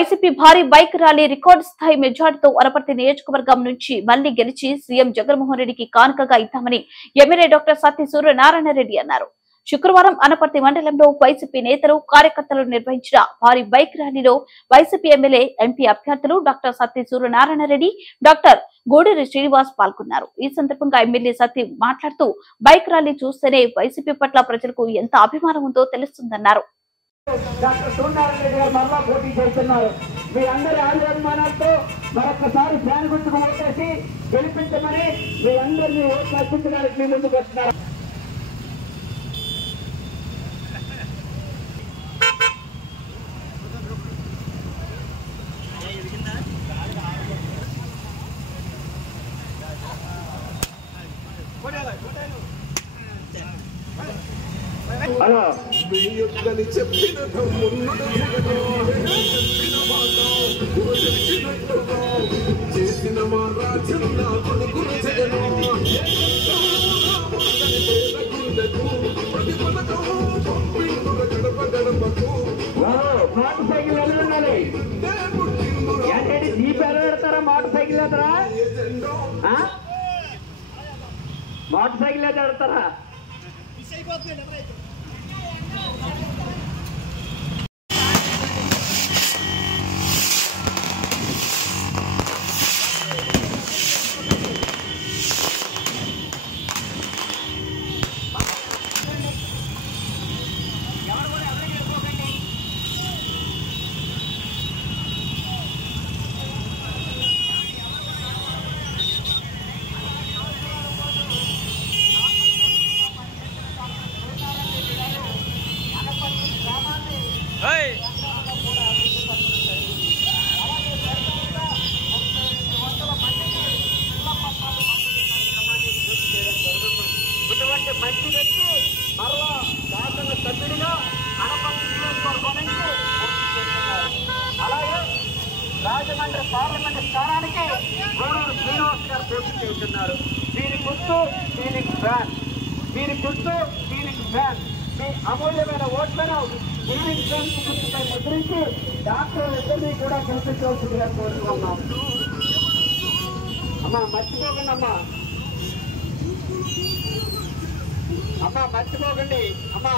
YCP భారీ bike rally record స్థాయి మెజార్టీతో వనపర్తి నియోజకవర్గం నుంచి మళ్లీ గెలిచి సీఎం జగన్మోహన్ రెడ్డికి కానుకగా ఇద్దామని ఎమ్మెల్యే డాక్టర్ సత్తి సూర్యనారాయణ రెడ్డి అన్నారు. శుక్రవారం అనపర్తి మండలంలో వైసీపీ నేతలు కార్యకర్తలు నిర్వహించిన భారీ బైక్ ర్యాలీలో వైసీపీ ఎమ్మెల్యే ఎంపీ అభ్యర్థులు డాక్టర్ సత్తి సూర్యనారాయణ రెడ్డి, డాక్టర్ గూడూరి శ్రీనివాస్ పాల్గొన్నారు. ఈ సందర్భంగా ఎమ్మెల్యే సత్తి మాట్లాడుతూ బైక్ ర్యాలీ చూస్తేనే వైసీపీ పట్ల ప్రజలకు ఎంత అభిమానం ఉందో తెలుస్తుందన్నారు. డాక్టర్ సూర్యనారాయణ రెడ్డి గారు మరలా పోటీ చేస్తున్నారు. మీరందరి ఆదరణతో మరొకసారి ఫ్యాన్ గుర్తుకు ఓటేసి గెలిపించమని మీరందరినీ ఓట్లు అర్పించడానికి మీ ముందుకు వస్తున్నారు. హలో మోటార్ సైకిల్ ఎదురు ఉండాలి. ఏంటంటే జీప్ ఎదురు పెడతారా? మోటార్ సైకిల్ ఎదురా? మోటార్ సైకిల్ ఎదురు పెడతారా? ఇటువంటి మంచి వ్యక్తి మరలా శాసన సభ్యుడిగా అనపర్తి నియోజకవర్గం నుంచి అలాగే రాజమండ్రి పార్లమెంట్ స్థానానికి గూడూరు శ్రీనివాస్ గారు పోటీ చేస్తున్నారు. దీని గుర్తు దీనికి ఫ్యాన్, దీని గుర్తు దీనికి ఫ్యాన్. మీ అమూల్యమైన ఓట్లను దీనికి ఫ్యాన్ గుర్తుపై ముద్రించి డాక్టర్లు ఇద్దరినీ కూడా గెలిపించవలసిందిగా కోరుతున్నాం. అమ్మా మర్చిపోకండి, అమ్మా మర్చిపోకండి. అమ్మా